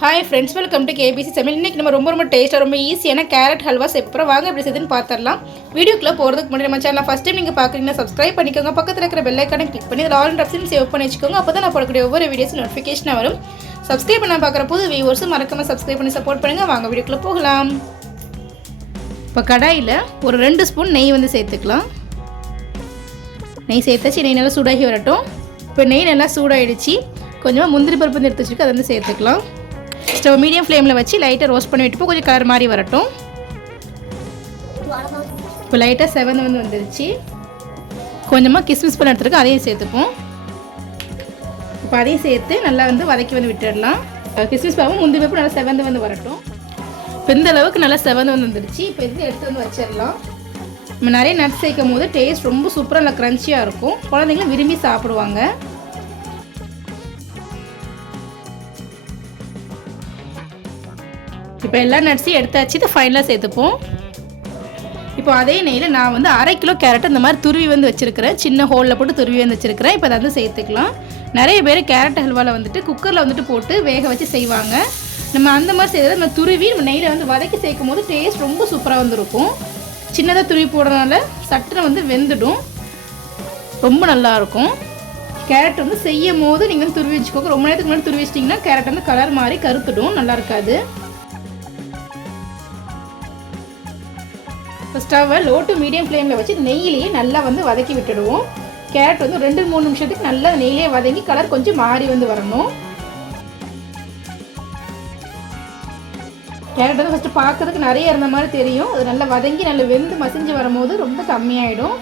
Hi friends welcome to KBC சமையல் இன்றைக்கி நம்ம ரொம்ப ரொம்ப டேஸ்ட்டாக ரொம்ப ஈஸியான கேரட் ஹல்வா செய்யப்போகிறோம் வாங்க எப்படி செய்யுதுன்னு பார்த்துடலாம் வீடியோக்குள்ளே போகிறதுக்கு முன்னாடி நம்ம சேனல் ஃபஸ்ட் டைம் நீங்கள் பார்க்குறீங்கன்னா சப்ஸ்கிரைப் பண்ணிக்கோங்க. பக்கத்தில் இருக்கிற பெல் ஐக்கானை கிளிக் பண்ணி அதில் ஆல் ஆப்ஷன் சேவ் பண்ணி வச்சுக்கோங்க. அப்போ தான் நான் போடக்கூடிய ஒவ்வொரு வீடியோஸ் நோட்டிஃபிகேஷனாக வரும். சப்ஸ்கிரைப் பண்ண பார்க்குற புது வியூவர்ஸும் மறக்காமல் சப்ஸ்கிரைப் பண்ணி சப்போர்ட் பண்ணுங்கள் வாங்க வீடியோக்குள்ளே போகலாம். இப்போ கடாயில் ஒரு ரெண்டு ஸ்பூன் நெய் வந்து சேர்த்துக்கலாம். நெய் சேர்த்தாச்சு நெய் நல்லா சூடாகி வரட்டும். இப்போ நெய் நல்லா சூடாகிடுச்சு கொஞ்சமாக முந்திரி பருப்பு வந்து எடுத்து வச்சுருக்கு அதை வந்து சேர்த்துக்கலாம். ஸ்டவ் மீடியம் ஃப்ளேமில் வச்சு லைட்டாக ரோஸ்ட் பண்ணி விட்டுப்போ கொஞ்சம் கலர் மாதிரி வரட்டும். இப்போ லைட்டாக செவன் வந்து வந்துருச்சு. கொஞ்சமாக கிஸ்மிஸ் பண்ண எடுத்துருக்கு அதையும் சேர்த்துப்போம். இப்போ அதையும் சேர்த்து நல்லா வந்து வதக்கி வந்து விட்டுடலாம். கிஸ்மிஸ் பாவும் முந்தி பருப்பு நல்லா செவந்து வந்து வரட்டும். இப்போ இந்த அளவுக்கு நல்லா செவந்து வந்து வந்துருச்சு. இப்போ இது எடுத்து வந்து வச்சிடலாம். நம்ம நிறைய நட்ஸ் சேர்க்கும் போது டேஸ்ட் ரொம்ப சூப்பராக நல்லா க்ரன்ச்சியாக இருக்கும். குழந்தைங்களும் விரும்பி சாப்பிடுவாங்க. இப்போ எல்லா நட்ஸையும் எடுத்தாச்சு இதை ஃபைனலாக சேர்த்துப்போம். இப்போ அதே நெய்யில் நான் வந்து அரை கிலோ கேரட் இந்த மாதிரி துருவி வந்து வச்சுருக்கிறேன். சின்ன ஹோலில் போட்டு துருவி வந்து வச்சுருக்கிறேன். இப்போ அதை வந்து சேர்த்துக்கலாம். நிறைய பேர் கேரட் ஹல்வாவில் வந்துட்டு குக்கரில் வந்துட்டு போட்டு வேக வச்சு செய்வாங்க. நம்ம அந்த மாதிரி செய்கிறது நம்ம துருவி நம்ம நெய்யில் வந்து வதக்கி சேர்க்கும் போது டேஸ்ட் ரொம்ப சூப்பராக வந்துருக்கும். சின்னதாக துருவி போடுறதுனால சட்டுன்னு வந்து வெந்துடும். ரொம்ப நல்லாயிருக்கும் கேரட் வந்து செய்யும் போது நீங்கள் வந்து துருவி வச்சுக்கோங்க. ரொம்ப நேரத்துக்கு முன்னாடி துருவி வச்சிட்டிங்கன்னா கேரட் வந்து கலர் மாதிரி கருத்துடும். நல்லா இருக்காது. இப்போ ஸ்டவ்வை லோ டு மீடியம் ஃப்ளேமில் வச்சு நெய்யிலேயே நல்லா வந்து வதக்கி விட்டுடுவோம். கேரட் வந்து ரெண்டு மூணு நிமிஷத்துக்கு நல்லா நெய்யிலே வதங்கி கலர் கொஞ்சம் மாறி வந்து வரணும். கேரட் வந்து ஃபஸ்ட்டு பார்க்கறதுக்கு நிறைய இருந்த மாதிரி தெரியும். அது நல்லா வதங்கி நல்லா வெந்து மசிஞ்சு வரும்போது ரொம்ப கம்மியாயிடும்.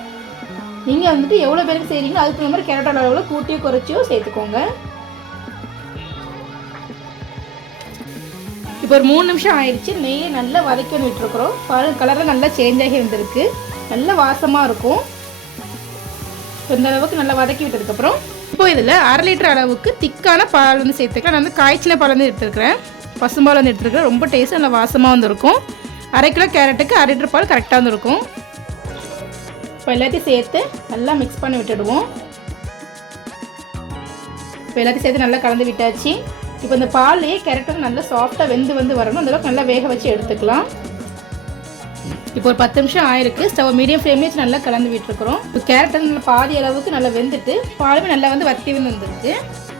நீங்கள் வந்துட்டு எவ்வளோ பேருக்கு செய்கிறீங்களோ அதுக்கு தகுந்த மாதிரி கேரட்டோட அளவில் கூட்டியோ குறைச்சியோ சேர்த்துக்கோங்க. இப்போ ஒரு மூணு நிமிஷம் ஆயிடுச்சு. நெய்யை நல்லா வதக்கி விட்டுருக்குறோம். பாருங்க கலரில் நல்லா சேஞ்ச் ஆகி இருந்திருக்கு நல்ல வாசமாக இருக்கும். இந்த அளவுக்கு நல்லா வதக்கி விட்டதுக்கப்புறம் இப்போ இதில் அரை லிட்டர் அளவுக்கு திக்கான பால் வந்து சேர்த்துக்கலாம். நான் வந்து காய்ச்சின பால் வந்து எடுத்துருக்கிறேன். பசும்பால் வந்து எடுத்துருக்கிறேன். ரொம்ப டேஸ்ட் நல்லா வாசமாக வந்துருக்கும். அரை கிலோ கேரட்டுக்கு அரை லிட்டர் பால் கரெக்டாக வந்துருக்கும். இப்போ எல்லாத்தையும் சேர்த்து நல்லா மிக்ஸ் பண்ணி விட்டுடுவோம். இப்போ எல்லாத்தையும் சேர்த்து நல்லா கலந்து விட்டாச்சு. இப்போ இந்த பால்லையே கேரட் வந்து நல்லா சாஃப்டாக வெந்து வந்து வரணும். அந்தளவுக்கு நல்லா வேக வச்சு எடுத்துக்கலாம். இப்போ ஒரு பத்து நிமிஷம் ஆயிருக்கு. ஸ்டவ் மீடியம் ஃப்ளேம்லேயே வச்சு நல்லா கலந்து விட்டுருக்குறோம். இப்போ கேரட் வந்து பாதி அளவுக்கு நல்லா வெந்துட்டு பாலுமே நல்லா வந்து வத்தி வந்து வந்துருக்கு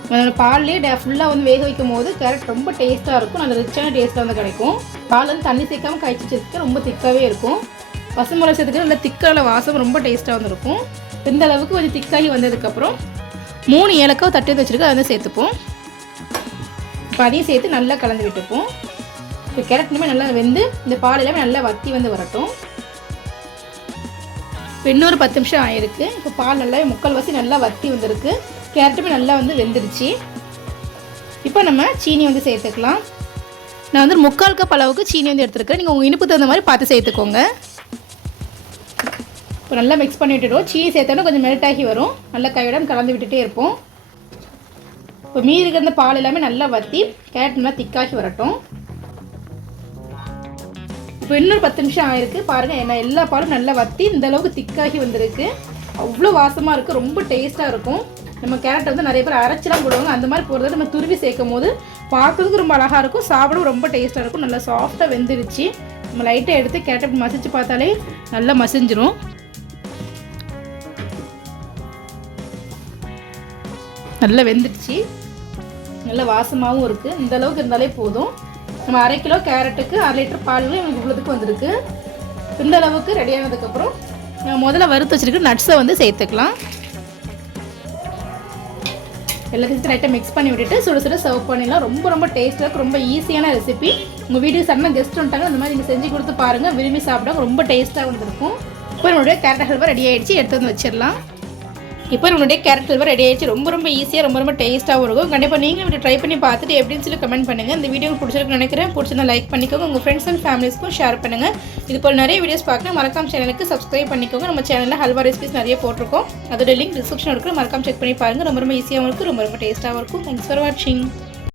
அதோட பால்லேயே ஃபுல்லாக வந்து வேக வைக்கும் போது கேரட் ரொம்ப டேஸ்ட்டாக இருக்கும். நல்ல ரிச்சான டேஸ்ட்டாக வந்து கிடைக்கும். பால் வந்து தண்ணி சேர்க்காம காய்ச்சி வச்சுருக்கு ரொம்ப திக்காகவே இருக்கும். பசுமலை சேர்த்துக்கு நல்லா திக்கான வாசம் ரொம்ப டேஸ்ட்டாக வந்துருக்கும். இந்த அளவுக்கு கொஞ்சம் திக்காகி வந்ததுக்கப்புறம் மூணு ஏலக்காய் தட்டி வச்சுருக்கு அதை வந்து சேர்த்துப்போம். இப்போ அதையும் சேர்த்து நல்லா கலந்து விட்டுப்போம். இப்போ கேரட்னுமே நல்லா வெந்து இந்த பால் எல்லாமே நல்லா வத்தி வந்து வரட்டும். இப்போ இன்னொரு பத்து நிமிஷம் ஆயிருக்கு. இப்போ பால் நல்லா முக்கால் வசி நல்லா வத்தி வந்திருக்கு. கேரட்டுமே நல்லா வந்து வெந்துருச்சு. இப்போ நம்ம சீனி வந்து சேர்த்துக்கலாம். நான் வந்து முக்கால் கப் அளவுக்கு சீனி வந்து எடுத்துருக்கேன் நீங்கள் உங்கள் இனிப்பு தகுந்த மாதிரி பார்த்து சேர்த்துக்கோங்க. இப்போ நல்லா மிக்ஸ் பண்ணி விட்டுடுவோம் சீனி சேர்த்தோன்னா கொஞ்சம் மெல்ட் ஆகி வரும். நல்லா கையுடன் கலந்து விட்டுட்டே இருப்போம். இப்போ மீதி இருக்கிற பால் எல்லாமே நல்லா வற்றி கேரட் நல்லா திக்காகி வரட்டும். இப்போ இன்னொரு பத்து நிமிஷம் ஆயிருக்கு. பாருங்கள் என்ன எல்லா பாலும் நல்லா வற்றி இந்த அளவுக்கு திக்காகி வந்திருக்கு. அவ்வளோ வாசமாக இருக்குது ரொம்ப டேஸ்ட்டாக இருக்கும். நம்ம கேரட் வந்து நிறைய பேர் அரைச்சிலாம் போடுவாங்க. அந்த மாதிரி போடுறது நம்ம துருவி சேர்க்கும் போது பார்க்குறதுக்கு ரொம்ப அழகாக இருக்கும். சாப்பிடவும் ரொம்ப டேஸ்ட்டாக இருக்கும். நல்லா சாஃப்டாக வெந்துருச்சு. நம்ம லைட்டாக எடுத்து கேரட் மசிச்சு பார்த்தாலே நல்லா மசிஞ்சிரும். நல்லா வெந்துடுச்சு நல்ல வாசமாகவும் இருக்குது இந்த அளவுக்கு இருந்தாலே போதும். நம்ம அரை கிலோ கேரட்டுக்கு அரை லிட்டர் பால் எனக்கு இவ்வளோதுக்கு வந்திருக்கு. இந்த அளவுக்கு ரெடி ஆனதுக்கப்புறம் முதல்ல வறுத்து வச்சுருக்க நட்ஸை வந்து சேர்த்துக்கலாம். எல்லாத்தையும் லைட்டாக மிக்ஸ் பண்ணி விட்டுட்டு சுட சுட சர்வ் பண்ணிடலாம். ரொம்ப ரொம்ப டேஸ்ட்டாக ரொம்ப ஈஸியான ரெசிபி உங்கள் வீட்டுக்கு சடனாக கெஸ்ட் வந்துட்டாங்க அந்த மாதிரி நீங்கள் செஞ்சு கொடுத்து பாருங்கள் விரும்பி சாப்பிட ரொம்ப டேஸ்ட்டாக வந்திருக்கும். இப்போ நம்மளுடைய கேரட் ஹல்வா ரெடி ஆகிடுச்சு எடுத்து வந்து வச்சிடலாம். இப்போ நம்மளுடைய கேரட் ஹல்வா ரெடி ஆயிடுச்சு. ரொம்ப ரொம்ப ஈஸியாக ரொம்ப ரொம்ப டேஸ்ட்டாகவும் இருக்கும். கண்டிப்பாக நீங்களும் இப்படி ட்ரை பண்ணி பார்த்துட்டு எப்படின்னு சொல்லி கமெண்ட் பண்ணுங்கள் இந்த வீடியோ பிடிச்சிருக்கு நினைக்கிறேன். பிடிச்சிருந்தா லைக் பண்ணிக்கோங்க. உங்கள் ஃப்ரெண்ட்ஸ் அண்ட் ஃபேமிலிஸ்க்கும் ஷேர் பண்ணுங்கள் இது போல் நிறைய வீடியோஸ் பார்க்கணும். மறக்காம சேனலுக்கு சப்ஸ்கிரைப் பண்ணிக்கோங்க. நம்ம சேனலில் ஹல்வா ரெசிபிஸ் நிறைய போட்டிருக்கோம். அதோட லிங்க் டிஸ்கிரிப்ஷன் இருக்குது மறக்காம செக் பண்ணி பாருங்கள் ரொம்ப ரொம்ப ஈஸியாகவும் இருக்கும். ரொம்ப ரொம்ப டேஸ்ட்டாகவும் இருக்கும். தேங்க்ஸ் ஃபார் வாட்சிங்